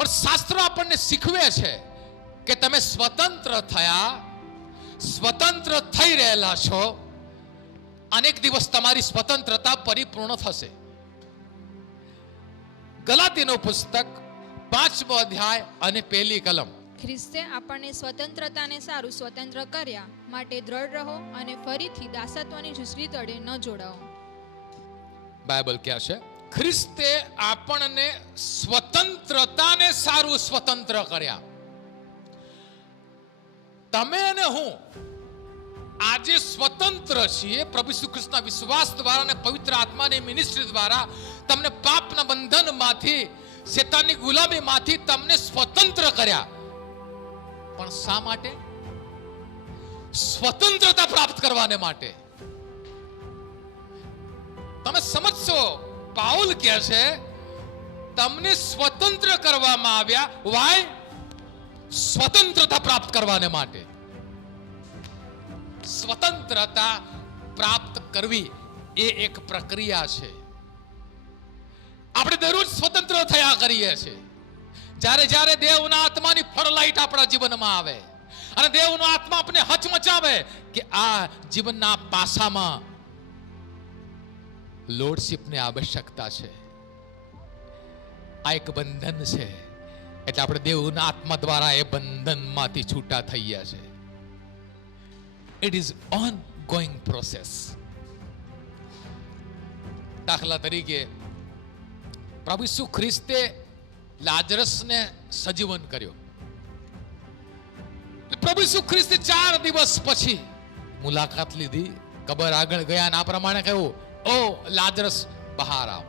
પણ શાસ્ત્ર આપણને શીખવે છે કે તમે સ્વતંત્ર થયા, સ્વતંત્ર થઈ રહેલા છો. અનેક દિવસ તમારી સ્વતંત્રતા પરિપૂર્ણ થશે. ગલાતીનું પુસ્તક 5મો અધ્યાય અને 1લી કલમ. ખ્રિસ્તે આપણને સ્વતંત્રતાને સારું સ્વતંત્ર કર્યા માટે દ્રઢ રહો અને ફરીથી દાસત્વની ઝૂંસરી તળે ન જોડાઓ. બાઇબલ કહે છે ખ્રિસ્તે આપણને સ્વતંત્રતાને સારું સ્વતંત્ર કર્યા. તમે અને હું આજે સ્વતંત્ર છીએ પ્રભુ ઈસુ ખ્રિસ્તના વિશ્વાસ દ્વારા અને પવિત્ર આત્માની મિનિસ્ટ્રી દ્વારા. તમને પાપના બંધનમાંથી, શેતાનની ગુલામીમાંથી તમને સ્વતંત્ર કર્યા. પણ શા માટે? સ્વતંત્રતા પ્રાપ્ત કરવાને માટે. તમે સમજશો, પાઉલ કહે છે તમને સ્વતંત્ર કરવામાં આવ્યા. વાય? સ્વતંત્રતા પ્રાપ્ત કરવાને માટે. સ્વતંત્રતા પ્રાપ્ત કરવી એ એક પ્રક્રિયા છે. આપણે દરરોજ સ્વતંત્ર થયા કરીએ છીએ. જ્યારે જ્યારે દેવના આત્માની ફળલાઈટ આપણા જીવનમાં આવે અને દેવનો આત્મા આપણે હચમચાવે કે આ જીવનના પાસામાં લોર્ડશિપની આવશ્યકતા છે, આ એક બંધન છે, એટલે આપણે દેવના આત્મા દ્વારા એ બંધનમાંથી છૂટા થઈએ છે. It is on going process. દાખલા તરીકે પ્રભુ ઈસુ ખ્રિસ્તે લાજરસને સજીવન કર્યો. પ્રભુ ઈસુ ખ્રિસ્તે 4 દિવસ પછી મુલાકાત લીધી, કબર આગળ ગયા અને આ પ્રમાણે કહ્યું, ઓ લાજરસ બહાર આવ,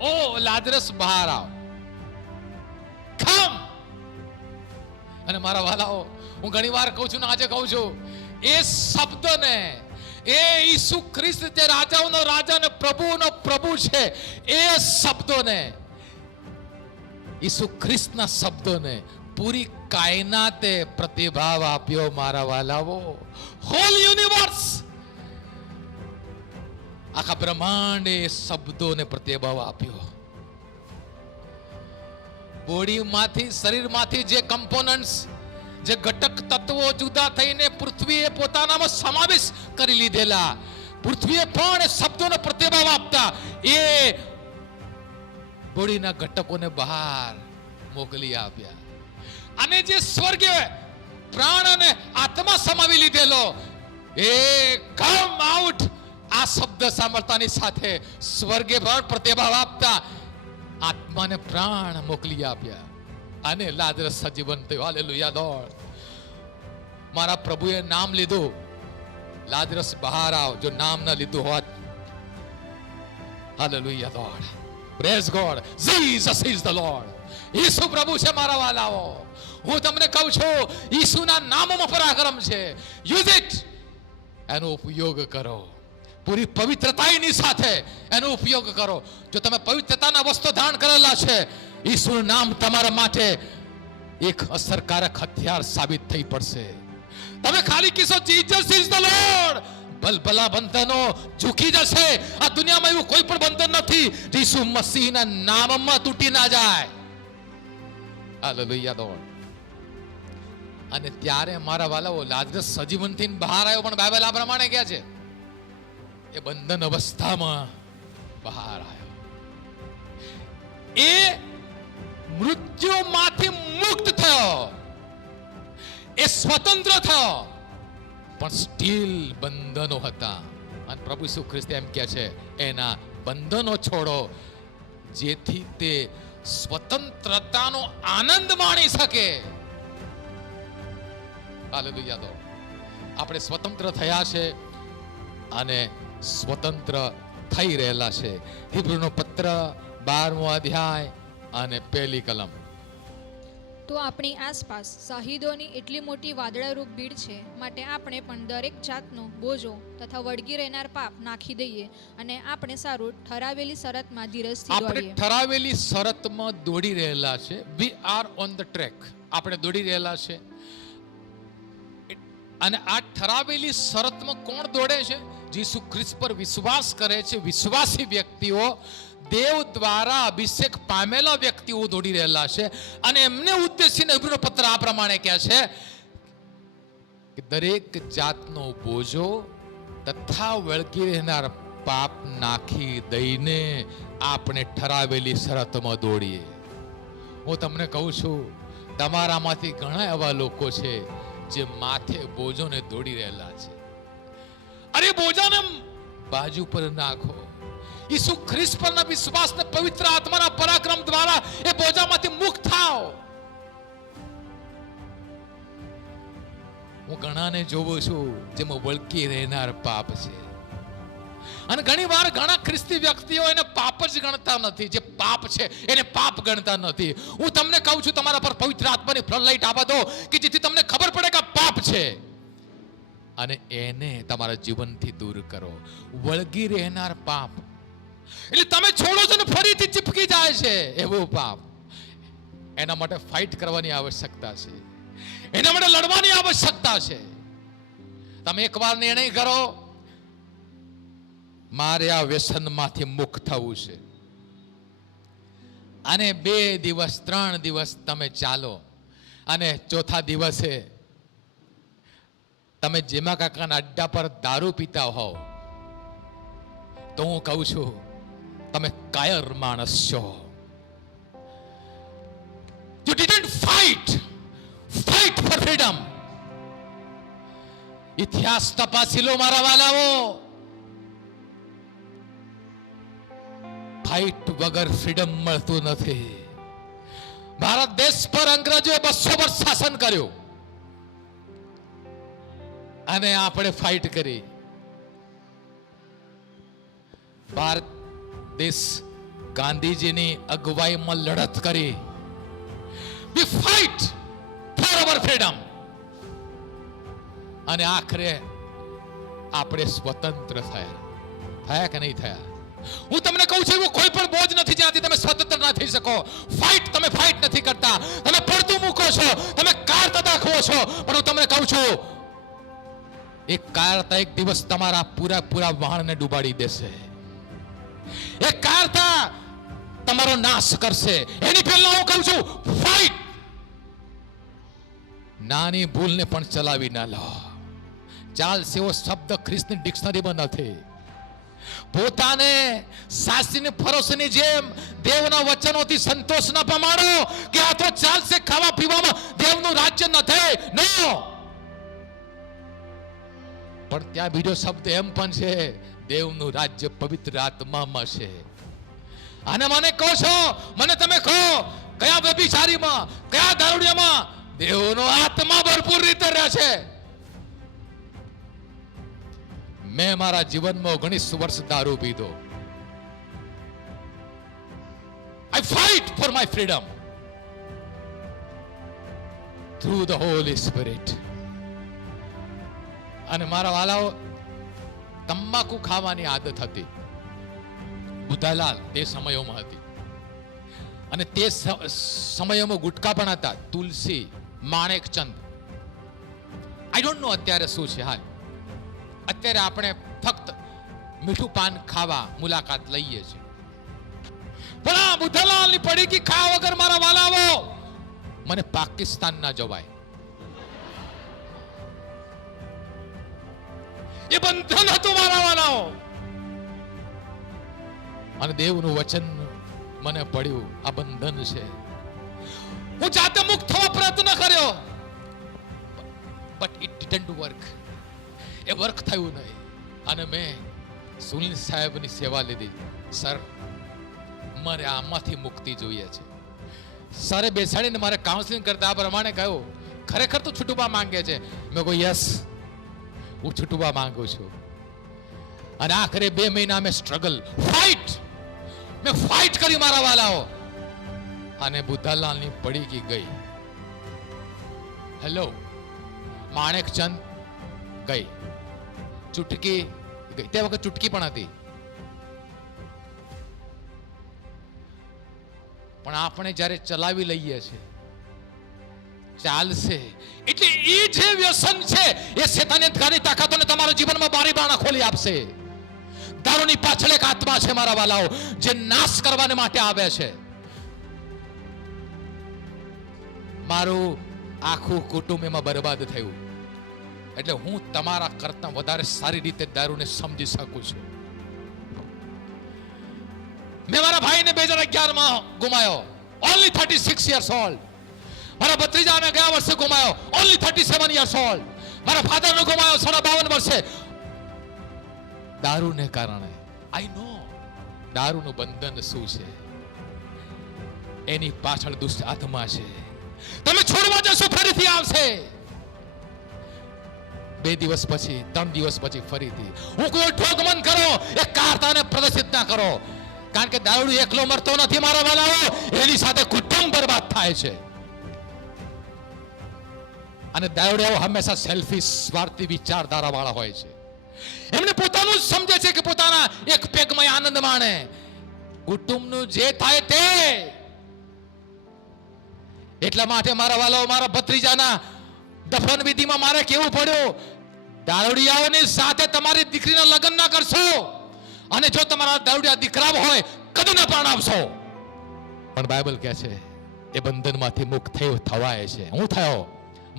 ઓ લાજરસ બહાર આવ, કમ. અને મારા વાલાઓ, હું ઘણી વાર કહું છું ને આજે કહું છું, એ શબ્દને, એ ઈસુ ખ્રિસ્ત જે રાજાઓનો રાજા અને પ્રભુનો પ્રભુ છે, એ શબ્દોને, ઈસુ ખ્રિસ્તના શબ્દોને પૂરી કાયનાતે પ્રતિભાવ આપ્યો. મારા વાલાઓ, હોલ યુનિવર્સ, આખા બ્રહ્માંડે શબ્દોને પ્રતિભાવ આપ્યો. બોડીમાંથી, શરીરમાંથી જે કમ્પોનન્ટ્સ, જે ઘટક તત્વો જુદા થઈને પૃથ્વીએ પોતાનામાં સમાવેશ કરી લીધેલા, પૃથ્વીએ પણ શબ્દોનો પ્રતિભાવ આપતા એ બોડીના ઘટકોને બહાર મોકલી આપ્યા. અને જે સ્વર્ગે પ્રાણ અને આત્મા સમાવી લીધેલો, એ કમ આઉટ, આ શબ્દ સાંભળતાની સાથે સ્વર્ગે પણ પ્રતિભાવ આપતા આત્માને પ્રાણ મોકલી આપ્યા. અને લાજરસ સજીવન થયો. Hallelujah lord. મારા પ્રભુએ નામ લીધું, લાજરસ બહાર આવ. જો નામ ન લીધું હોત, hallelujah Lord, praise God, Jesus is the Lord. ઈસુ પ્રભુ છે મારા વાલાઓ. હું તમને કહું છું, ઈસુના નામમાં પરાક્રમ છે. યુઝ ઇટ, એનો ઉપયોગ કરો. પૂરી પવિત્રતાની સાથે એનો ઉપયોગ કરો. જો તમે પવિત્રતાના વસ્ત્રો ધારણ કરેલા છે, ઈસુનું નામ તમારા માટે એક અસરકારક હથિયાર સાબિત થઈ પડશે. તમે ખાલી કીધો જીસસ ઇઝ ધ લોર્ડ, ભલભલા બંધનો ઝૂકી જશે. આ દુનિયામાં એવું કોઈ પણ બંધન નથી ઈસુ મસીહના નામમાં તૂટી ના જાય. Hallelujah lord. અને ત્યારે મારા વાલાઓ, લાજરસ સજીવનથી બહાર આવ્યો, પણ બાઇબલ આ પ્રમાણે કહે છે એ બંધન અવસ્થામાં બહાર આવ્યો. એ મૃત્યુમાંથી મુક્ત થયો, એ સ્વતંત્ર થયો, પણ સ્ટીલ બંધનો હતા. અને પ્રભુ ઈસુ ખ્રિસ્ત એમ કહે છે, એના બંધનો છોડો, જેથી તે સ્વતંત્રતાનો આનંદ માણી શકે. હાલેલુયા. તો આપણે સ્વતંત્ર થયા છે અને સ્વતંત્ર થઈ રહેલા છે. હિબ્રુનો પત્ર 12મો અધ્યાય અને 1લી કલમ. તો આપણી આસપાસ શહીદોની એટલી મોટી વાદળારૂપ ભીડ છે, માટે આપણે પણ દરેક જાતનો બોજો તથા વળગી રહેનાર પાપ નાખી દઈએ અને આપણે સારું ઠરાવેલી શરતમાં ધીરજથી આપણે દોડીએ. ઠરાવેલી શરતમાં દોડી રહેલા છે. We are on the track. આપણે દોડી રહેલા છે. અને આ ઠરાવેલી શરતમાં કોણ દોડે છે? ઈસુ ખ્રિસ્ત પર વિશ્વાસ કરે છે વિશ્વાસી વ્યક્તિઓ દેવ દ્વારા અભિષેક પામેલા વ્યક્તિઓ દોડી રહેલા છે અને એમને ઉદ્દેશીને ઇબ્રીનો પત્ર આ પ્રમાણે કહે છે કે દરેક જાતનો બોજો તથા વળગી રહેનાર પાપ નાખી દઈને આપણે ઠરાવેલી શરતમાં દોડીએ. હું તમને કહું છું, તમારામાંથી ઘણા એવા લોકો છે જે માથે બોજોને દોડી રહેલા છે. અરે બોજાને બાજુ પર નાખો. ઈસુ ખ્રિસ્ત પરના વિશ્વાસને પવિત્ર આત્માના પરાક્રમ દ્વારા એ બોજામાંથી મુક્ત થાઓ. હું ઘણાને જોઉં છું જેમાં વળકી રહેનાર પાપ છે, અને ઘણી વાર ઘણા ખ્રિસ્તી વ્યક્તિઓ એને પાપ જ ગણતા નથી. જે પાપ છે એને પાપ ગણતા નથી. હું તમને કહું છું, તમારા પર પવિત્ર આત્માની ફ્લડલાઇટ આવવા દો કે જેથી તમને ખબર પડે કે પાપ છે અને એને તમારા જીવનથી દૂર કરો. વળગી રહેનાર પાપ એટલે તમે છોડો છો ને ફરીથી ચીપકી જાય છે એવું પાપ. એના માટે ફાઇટ કરવાની આવશ્યકતા છે, એના માટે લડવાની આવશ્યકતા છે. તમે એકવાર નિર્ણય કરો, મારે આ વ્યસનમાંથી મુક્ત થવું છે, અને 2 દિવસ 3 દિવસ તમે ચાલો, અને ચોથા દિવસે તમે જેમા કાકાના અડ્ડા પર દારૂ પીતા હોવ તો હું કહું છું તમે કાયર માણસ છો. You didn't fight for freedom. ઇતિહાસ તપાસી લો મારા વાલાઓ. ફાઇટ વગર ફ્રીડમ મળતું નથી. ભારત દેશ પર અંગ્રેજોએ 200 વર્ષ શાસન કર્યું અને આપણે ફાઇટ કરી. ભારત દેશ ગાંધીજીની અગવાઈમાં લડત કરી. We fight for our freedom. અને આખરે આપણે સ્વતંત્ર થયા કે નહીં થયા? હું તમને કહું છું, એવું કોઈ પણ બોજ નથી જ્યાંથી તમે સ્વતંત્ર ના થઈ શકો. તમે ફાઇટ નથી કરતા, તમે પડતું મૂકો છો, તમે કારતા દાખવો છો, પણ હું તમને કહું છું, એક કારતા એક દિવસ તમારા પૂરા વાહનને ડૂબાડી દેશે. એક કારતા તમારો નાશ કરશે. એની પહેલા હું કહું છું, ફાઇટ. નાની ભૂલને પણ ચલાવી ના લો. ચાલશે એવો શબ્દ ખ્રિસ્તની ડિક્શનરીમાં નથી. પોતાને સાસીની ફરોશની જેમ દેવના વચનોથી સંતોષ ન પમાડો કે આ તો ચાલશે, ખાવા પીવામાં દેવનું રાજ્ય ન થાય. નો. પણ ત્યાં બીજો શબ્દ એમ પણ છે, દેવનું રાજ્ય પવિત્ર આત્મામાં છે. અને મને કહો છો, મને તમે કહો, કયા વ્યભિચારીમાં, કયા દારૂડિયામાં દેવનો આત્મા ભરપૂર રીતે રહે છે? મેં મારા જીવનમાં 19 વર્ષ દારૂ પીધો. I fight for my freedom through the Holy Spirit. અને મારા વાલાઓ, તંબાકુ ખાવાની આદત હતી. બુધાલાલ તે સમયોમાં હતી, અને તે સમયોમાં ગુટકા પણ હતા. તુલસી, માણેકચંદ. આઈ ડોન્ટ નો અત્યારે શું છે હાલ. અત્યારે આપણે ફક્ત મીઠું પાન ખાવા મુલાકાત લઈએ છીએ, પણ આ બુધાલાલની પડીકી ખાવા વગર મારા વાલાઓ મને પાકિસ્તાન ના જવાય. એ બંધન હતું મારા વાલાઓ. અને દેવનું વચન મને પડ્યું, આ બંધન છે. હું જાતે મુક્ત થવા પ્રયત્ન કર્યો, but it didn't work. A work થયું નહીં. અને મેં સુનિલ સાહેબની સેવા લીધી. સર, મારે આમાંથી મુક્તિ જોઈએ છે. સરે બેસાડીને મારે કાઉન્સેલિંગ કરતા આ પ્રમાણે કહ્યું, ખરેખર તો છૂટવા માંગે છે? મેં કહ્યું, યસ, હું છૂટવા માંગુ છું. અને આખરે 2 મહિના મેં સ્ટ્રગલ, મેં ફાઇટ કરી મારા વાલાઓ. અને બુધાલાલની પડીકી ગઈ. હેલો, માણેકચંદ ગઈ, ચૂટકી ગઈ. તે વખત ચૂટકી પણ હતી. પણ આપણે જ્યારે ચલાવી લઈએ છીએ, ચાલશે. એટલે એ જે વ્યસન છે એ શેતાની તાકાતોને તમારા જીવનમાં બારી બારણા ખોલી આપશે. દારૂની પાછળ એક આત્મા છે મારા વાલાઓ, જે નાશ કરવાને માટે આવે છે. મારું આખું કુટુંબ એમાં બરબાદ થયું. એટલે હું તમારા કરતા વધારે સારી રીતે દારૂને સમજી શકું છું. મેં મારા ભાઈને 2011માં ગુમાયો, ઓનલી 36 years old. મારા ભત્રીજાને ગયા વર્ષે ગુમાયો, ઓનલી 37 years old. મારા ફાધરને ગુમાયો 52 વર્ષે દારૂને કારણે. આઈ નો દારૂનું બંધન શું છે. એની પાછળ દુષ્ટ આત્મા છે. તમે છોડવા જશો ફરીથી આવશે. 2 દિવસ પછી, 3 દિવસ પછી ફરીથી. હું કોઈ ઠોકમન કરો, એ કારતાને પ્રદર્શિત ના કરો. કારણ કે દારૂ એકલો મરતો નથી મારા વાલાઓ, એની સાથે કુટુંબ બરબાદ થાય છે. અને દારૂડિયાઓ હંમેશા સેલ્ફિશ, સ્વાર્થી વિચારધારા વાળા હોય છે. એમને પોતાનું જ સમજે છે કે પોતાના એક પેગમાં આનંદ માણે. કુટુંબનું જે થાય તે. એટલા માટે મારા વાલાઓ, મારા ભત્રીજાના દફન વિધિમાં મારે કેવું પડ્યું, દારૂડિયાઓની સાથે તમારી દીકરીના લગ્ન ના કરશો. અને જો તમારા દારૂડિયા દીકરા હોય, કદી ના પરણાવશો. પણ બાઇબલ કહે છે એ બંધનમાંથી મુક્ત થવાય છે. હું થયો,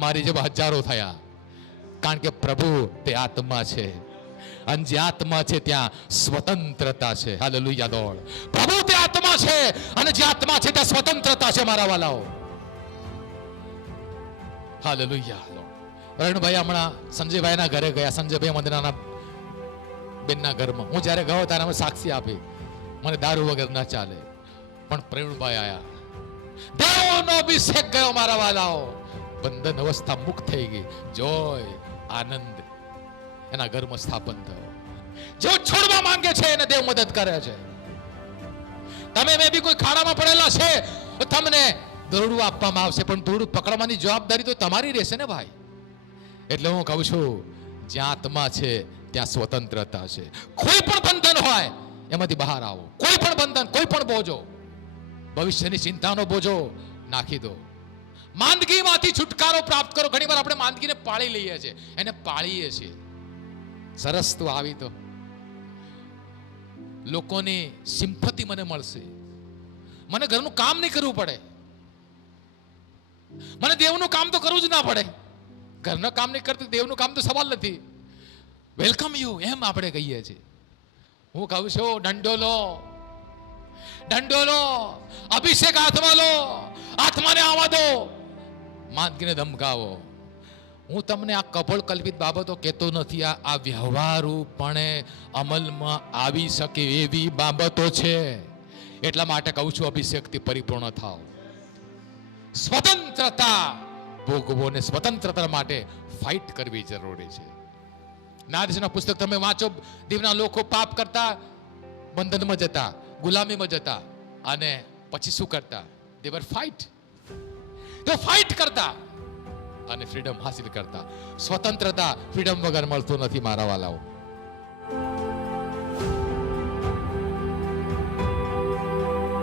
મારી જેવા હજારો થયા. કારણ કે પ્રભુ તે આત્મા છે, અને જે આત્મા છે ત્યાં સ્વતંત્રતા છે. હાલેલુયા દોડ. પ્રભુ તે આત્મા છે, અને જે આત્મા છે ત્યાં સ્વતંત્રતા છે મારા વાલાઓ. હાલેલુયા. રણભાઈ હમણાં સંજયભાઈના ઘરે ગયા, સંજયભાઈ મંદિરના બેનના ઘરમાં. હું જ્યારે ગયો ત્યારે અમે સાક્ષી આપી, મને દારૂ વગર ના ચાલે. પણ પ્રવીણભાઈ આયા, દેવનો અભિષેક ગયો મારા વાલાઓ. બંધન અવસ્થા મુક્ત થઈ ગઈ. જોય, આનંદ એના ઘરમાં સ્થાપન થયો. જેઓ છોડવા માંગે છે એને દેવ મદદ કરે છે. તમે મે બી કોઈ ખાડામાં પડેલા છે તો તમને દોરડું આપવામાં આવશે, પણ દોરડું પકડવાની જવાબદારી તો તમારી રહેશે ને ભાઈ. એટલે હું કહું છું, જ્યાં આત્મા છે ત્યાં સ્વતંત્રતા છે. કોઈ પણ બંધન હોય એમાંથી બહાર આવો. કોઈ પણ બંધન, કોઈ પણ બોજો, ભવિષ્યની ચિંતાનો બોજો નાખી દો. માંદગીમાંથી છુટકારો પ્રાપ્ત કરો. ઘણીવાર આપણે માંદગીને પાળી લઈએ છીએ, એને પાળીએ છીએ. સરસ તું આવી તો લોકોની સિમ્પથી મને મળશે. મને ઘરનું કામ નહીં કરવું પડે, મને દેવનું કામ તો કરવું જ ના પડે. ઘરનું કામ નહીં કરતું, દેવનું કામ તો સવાલ નથી. વેલકમ યુ એમ આપણે કહીએ છીએ. હું કહું છું, દંડો લો, દંડો લો, અભિષેક હાથમાં લો, આત્માને આવવા દો, માંદગીને ધમકાવો. હું તમને આ કપોળ કલ્પિત બાબતો કહેતો નથી. આ વ્યવહારુપણે અમલમાં આવી શકે એવી બાબતો છે. એટલા માટે કહું છું, અભિષેકથી પરિપૂર્ણ થાવ. સ્વતંત્રતા ભોગવો ને સ્વતંત્રતા માટે ફાઇટ કરવી જરૂરી છે. નારદના પુસ્તક તમે વાંચો, દેવના લોકો પાપ કરતા, બંધનમાં જતા, ગુલામીમાં જતા, અને પછી શું કરતા? દે વર ફાઇટ. તો ફાઇટ કરતા અને ફ્રીડમ હાસિલ કરતા. સ્વતંત્રતા ફ્રીડમ વગર મળતું નથી મારા વાલાઓ.